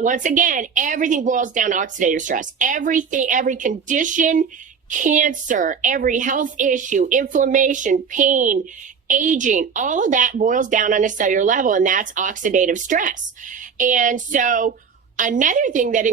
once again, everything boils down to oxidative stress. Everything, every condition, cancer, every health issue, inflammation, pain, aging, all of that boils down on a cellular level, and that's oxidative stress. And so another thing that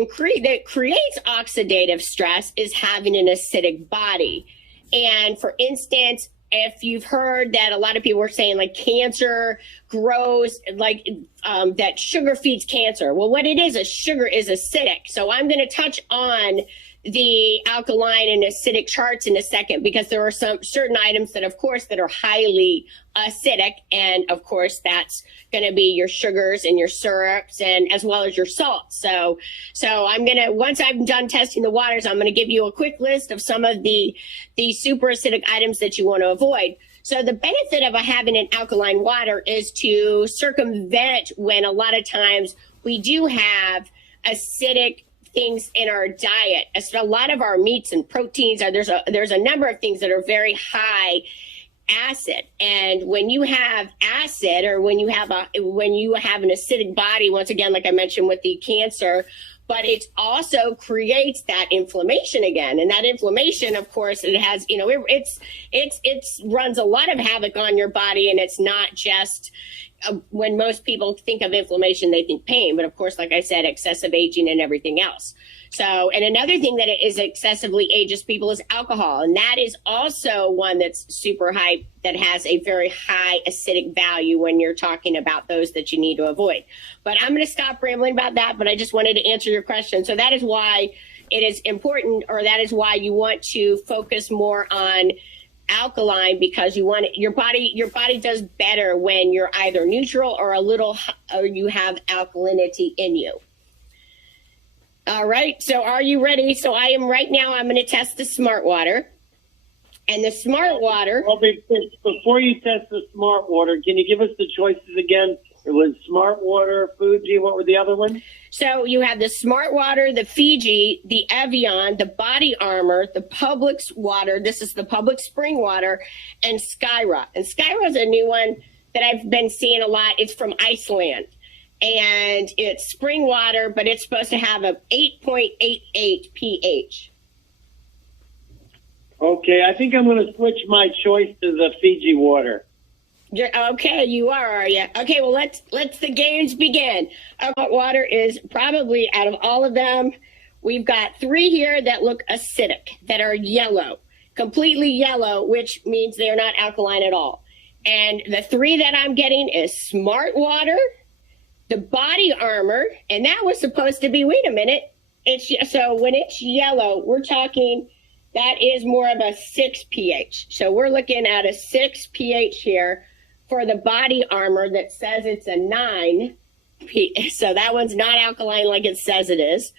creates oxidative stress is having an acidic body. And for instance, if you've heard that a lot of people are saying like cancer grows, like that sugar feeds cancer. Well, what it is sugar is acidic. So I'm going to touch on the alkaline and acidic charts in a second, because there are some certain items that, of course, that are highly acidic. And of course, that's going to be your sugars and your syrups, and as well as your salts. So I'm going to, once I'm done testing the waters, I'm going to give you a quick list of some of the super acidic items that you want to avoid. So the benefit of having an alkaline water is to circumvent when a lot of times we do have acidic things in our diet. A lot of our meats and proteins there's a number of things that are very high acid. And when you have acid, or when you have an acidic body, once again, like I mentioned with the cancer, but it also creates that inflammation again. And that inflammation, of course, it has, it runs a lot of havoc on your body. And it's not just when most people think of inflammation, they think pain. But of course, like I said, excessive aging and everything else. So, and another thing that is excessively ages people is alcohol. And that is also one that's super high, that has a very high acidic value when you're talking about those that you need to avoid. But I'm going to stop rambling about that, but I just wanted to answer your question. So that is why it is important, or that is why you want to focus more on alkaline, because you want your body does better when you're either neutral or or you have alkalinity in you. All right, so are you ready? So I'm going to test the Smart Water. And the Smart Water. Well, before you test the Smart Water, can you give us the choices again? It was Smart Water, Fuji. What were the other ones? So you have the Smart Water, the Fiji, the Evian, the Body Armor, the Publix Water. This is the Publix Spring Water, and Skyra. And Skyra is a new one that I've been seeing a lot. It's from Iceland. And it's spring water, but it's supposed to have a 8.88 pH. Okay, I think I'm going to switch my choice to the Fiji water. Okay, you are you? Okay, well, let's the games begin. Water is probably, out of all of them, we've got 3 here that look acidic, that are yellow, completely yellow, which means they're not alkaline at all. And the 3 that I'm getting is Smart Water, the Body Armor, and that was supposed to be, wait a minute, so when it's yellow, we're talking, that is more of a 6 pH. So we're looking at a 6 pH here for the Body Armor that says it's a 9 pH. So that one's not alkaline like it says it is.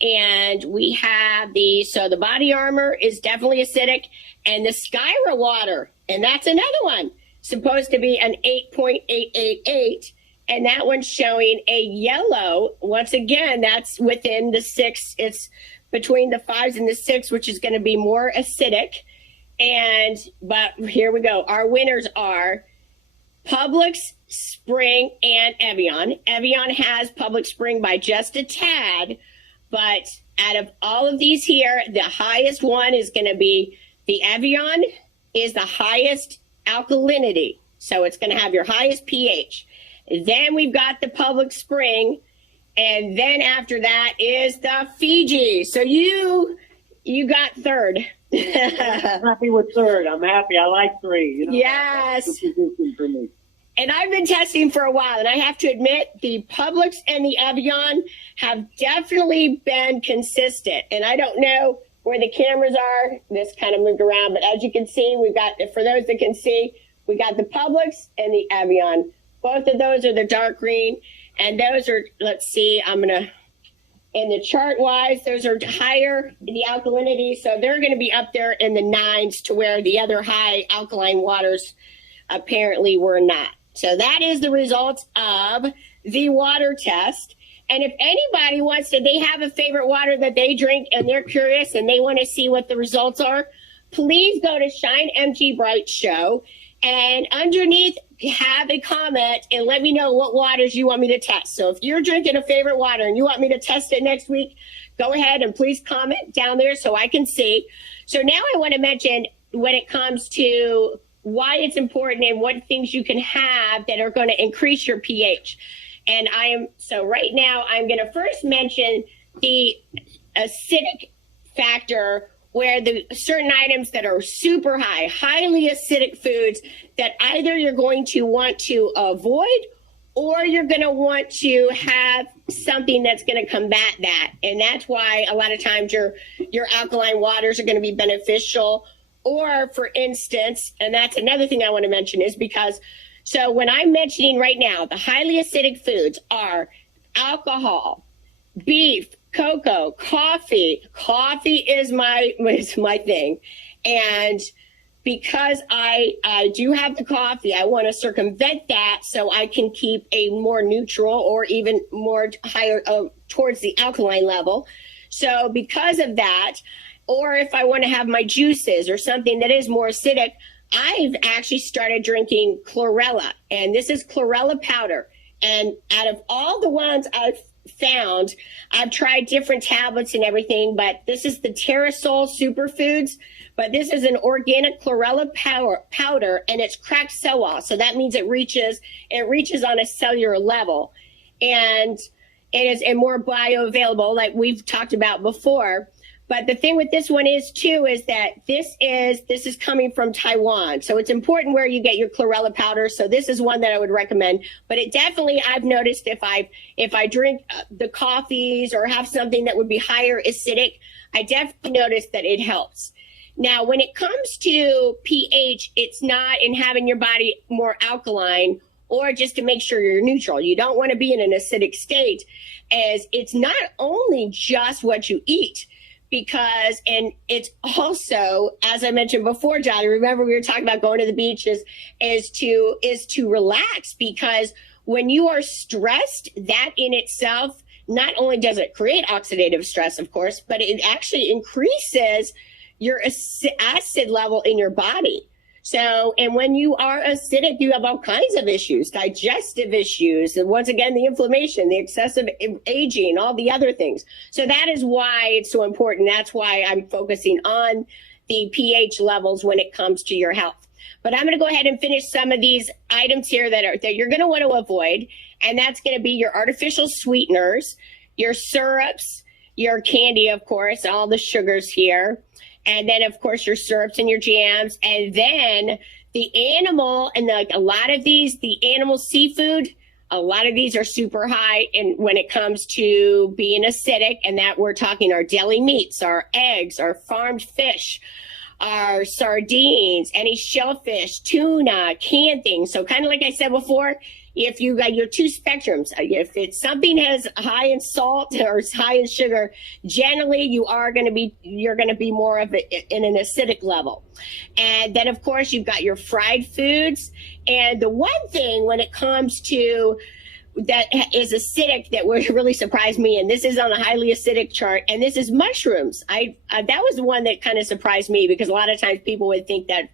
And we have the Body Armor is definitely acidic, and the Skyra water, and that's another one, supposed to be an 8.888. And that one's showing a yellow. Once again, that's within the 6. It's between the 5s and the 6, which is going to be more acidic. But here we go. Our winners are Publix Spring and Evian. Evian has Publix Spring by just a tad. But out of all of these here, the highest one is going to be the Evian is the highest alkalinity. So it's going to have your highest pH. Then we've got the Publix Spring, and then after that is the Fiji. So you got third. I'm happy with third. I'm happy. I like 3. Yes. That's a position for me. And I've been testing for a while, and I have to admit the Publix and the Evian have definitely been consistent. And I don't know where the cameras are. This kind of moved around, but as you can see, we've got, for those that can see, we got the Publix and the Evian. Both of those are the dark green, and those are, let's see, in the chart wise, those are higher, the alkalinity, so they're going to be up there in the 9s, to where the other high alkaline waters apparently were not. So that is the results of the water test. And if anybody wants to, they have a favorite water that they drink and they're curious and they want to see what the results are, please go to Shine MG Bright Show And underneath, have a comment and let me know what waters you want me to test. So if you're drinking a favorite water and you want me to test it next week, go ahead and please comment down there so I can see. So now I want to mention when it comes to why it's important and what things you can have that are going to increase your pH. And right now I'm going to first mention the acidic factor, where the certain items that are super high, highly acidic foods that either you're going to want to avoid or you're going to want to have something that's going to combat that. And that's why a lot of times your alkaline waters are going to be beneficial. Or for instance, and that's another thing I want to mention is because, so when I'm mentioning right now, the highly acidic foods are alcohol, beef, cocoa, coffee. Coffee is my thing. And because I do have the coffee, I want to circumvent that so I can keep a more neutral or even more higher towards the alkaline level. So because of that, or if I want to have my juices or something that is more acidic, I've actually started drinking chlorella, and this is chlorella powder. And out of all the ones I've found, I've tried different tablets and everything, but this is the Terrasol Superfoods, but this is an organic chlorella powder, and it's cracked cell. So that means it reaches on a cellular level, and it is more bioavailable, like we've talked about before. But the thing with this one is that this is coming from Taiwan. So it's important where you get your chlorella powder. So this is one that I would recommend. But it definitely, I've noticed if I drink the coffees or have something that would be higher acidic, I definitely notice that it helps. Now, when it comes to pH, it's not in having your body more alkaline or just to make sure you're neutral. You don't want to be in an acidic state, as it's not only just what you eat. Because, and it's also, as I mentioned before, John, remember we were talking about going to the beach is to relax, because when you are stressed, that in itself, not only does it create oxidative stress, of course, but it actually increases your acid level in your body. So, and when you are acidic, you have all kinds of issues, digestive issues, and once again, the inflammation, the excessive aging, all the other things. So that is why it's so important. That's why I'm focusing on the pH levels when it comes to your health. But I'm going to go ahead and finish some of these items here that you're going to want to avoid. And that's going to be your artificial sweeteners, your syrups, your candy, of course, all the sugars here. And then, of course, your syrups and your jams. And then the animal, and a lot of these, the animal seafood, a lot of these are super high. And when it comes to being acidic, and that we're talking our deli meats, our eggs, our farmed fish, our sardines, any shellfish, tuna, canned things. So kind of like I said before, if you got your two spectrums, if it's something has high in salt or high in sugar, generally you're going to be more of in an acidic level. And then of course you've got your fried foods. And the one thing when it comes to that is acidic that would really surprise me, and this is on a highly acidic chart, and this is mushrooms. That was the one that kind of surprised me, because a lot of times people would think that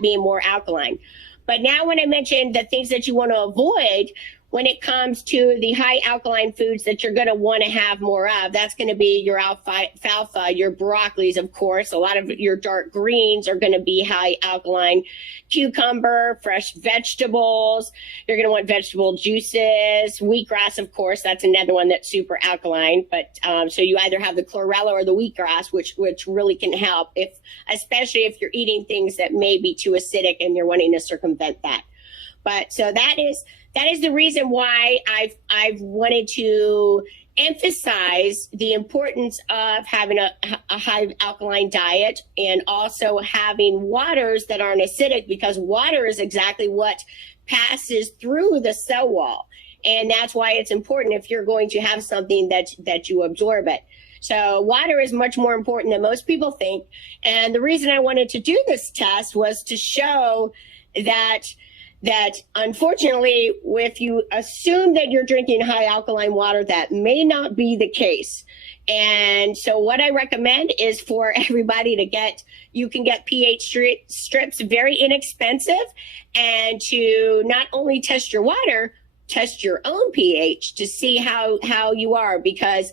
being more alkaline. But now when I mentioned the things that you want to avoid when it comes to the high alkaline foods that you're going to want to have more of, that's going to be your alfalfa, your broccolis, of course. A lot of your dark greens are going to be high alkaline. Cucumber, fresh vegetables. You're going to want vegetable juices. Wheatgrass, of course, that's another one that's super alkaline. But so you either have the chlorella or the wheatgrass, which really can help, especially if you're eating things that may be too acidic and you're wanting to circumvent that. But so that is the reason why I've wanted to emphasize the importance of having a high alkaline diet, and also having waters that aren't acidic, because water is exactly what passes through the cell wall. And that's why it's important if you're going to have something that you absorb it. So water is much more important than most people think. And the reason I wanted to do this test was to show that that unfortunately, if you assume that you're drinking high alkaline water, that may not be the case. And so what I recommend is for everybody to you can get pH strips, very inexpensive, and to not only test your water, test your own pH to see how you are, because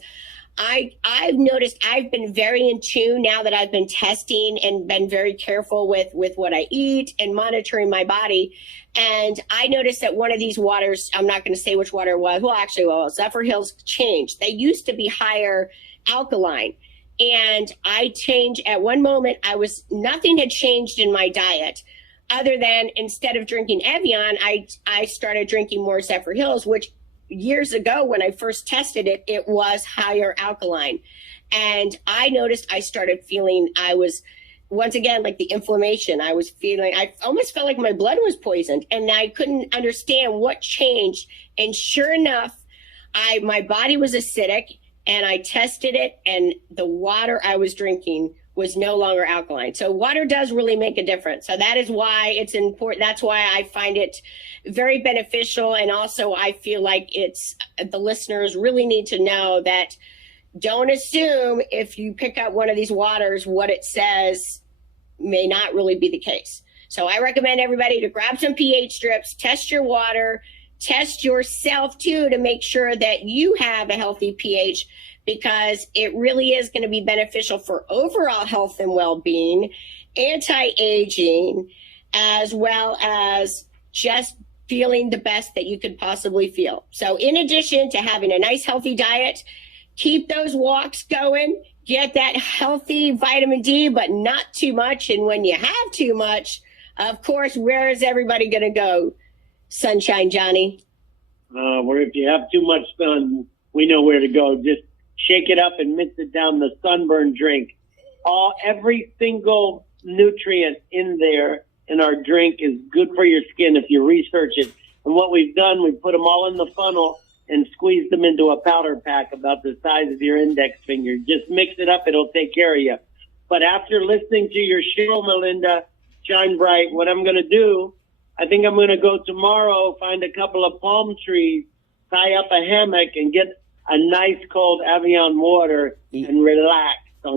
I've noticed I've been very in tune now that I've been testing and been very careful with what I eat and monitoring my body. And I noticed that one of these waters, I'm not going to say which water it was. Well, Zephyrhills changed. They used to be higher alkaline. And I changed at one moment. Nothing had changed in my diet other than instead of drinking Evian, I started drinking more Zephyrhills, which years ago when I first tested it, it was higher alkaline. And I noticed I started feeling, I was, once again, like the inflammation, I almost felt like my blood was poisoned, and I couldn't understand what changed. And sure enough, my body was acidic, and I tested it, and the water I was drinking was no longer alkaline. So water does really make a difference. So that is why it's important. That's why I find it very beneficial. And also I feel like the listeners really need to know that don't assume if you pick up one of these waters, what it says may not really be the case. So I recommend everybody to grab some pH strips, test your water, test yourself too, to make sure that you have a healthy pH, because it really is going to be beneficial for overall health and well-being, anti-aging, as well as just feeling the best that you could possibly feel. So in addition to having a nice, healthy diet, keep those walks going, get that healthy vitamin D, but not too much. And when you have too much, of course, where is everybody going to go? Sunshine Johnny? Where if you have too much sun, we know where to go. Just shake it up and mix it down the sunburn drink. Every single nutrient in there in our drink is good for your skin if you research it. And what we've done, we put them all in the funnel and squeezed them into a powder pack about the size of your index finger. Just mix it up. It'll take care of you. But after listening to your show, Melinda, Shine Bright, what I'm going to do, I think I'm going to go tomorrow, find a couple of palm trees, tie up a hammock, and get a nice cold Evian water and relax.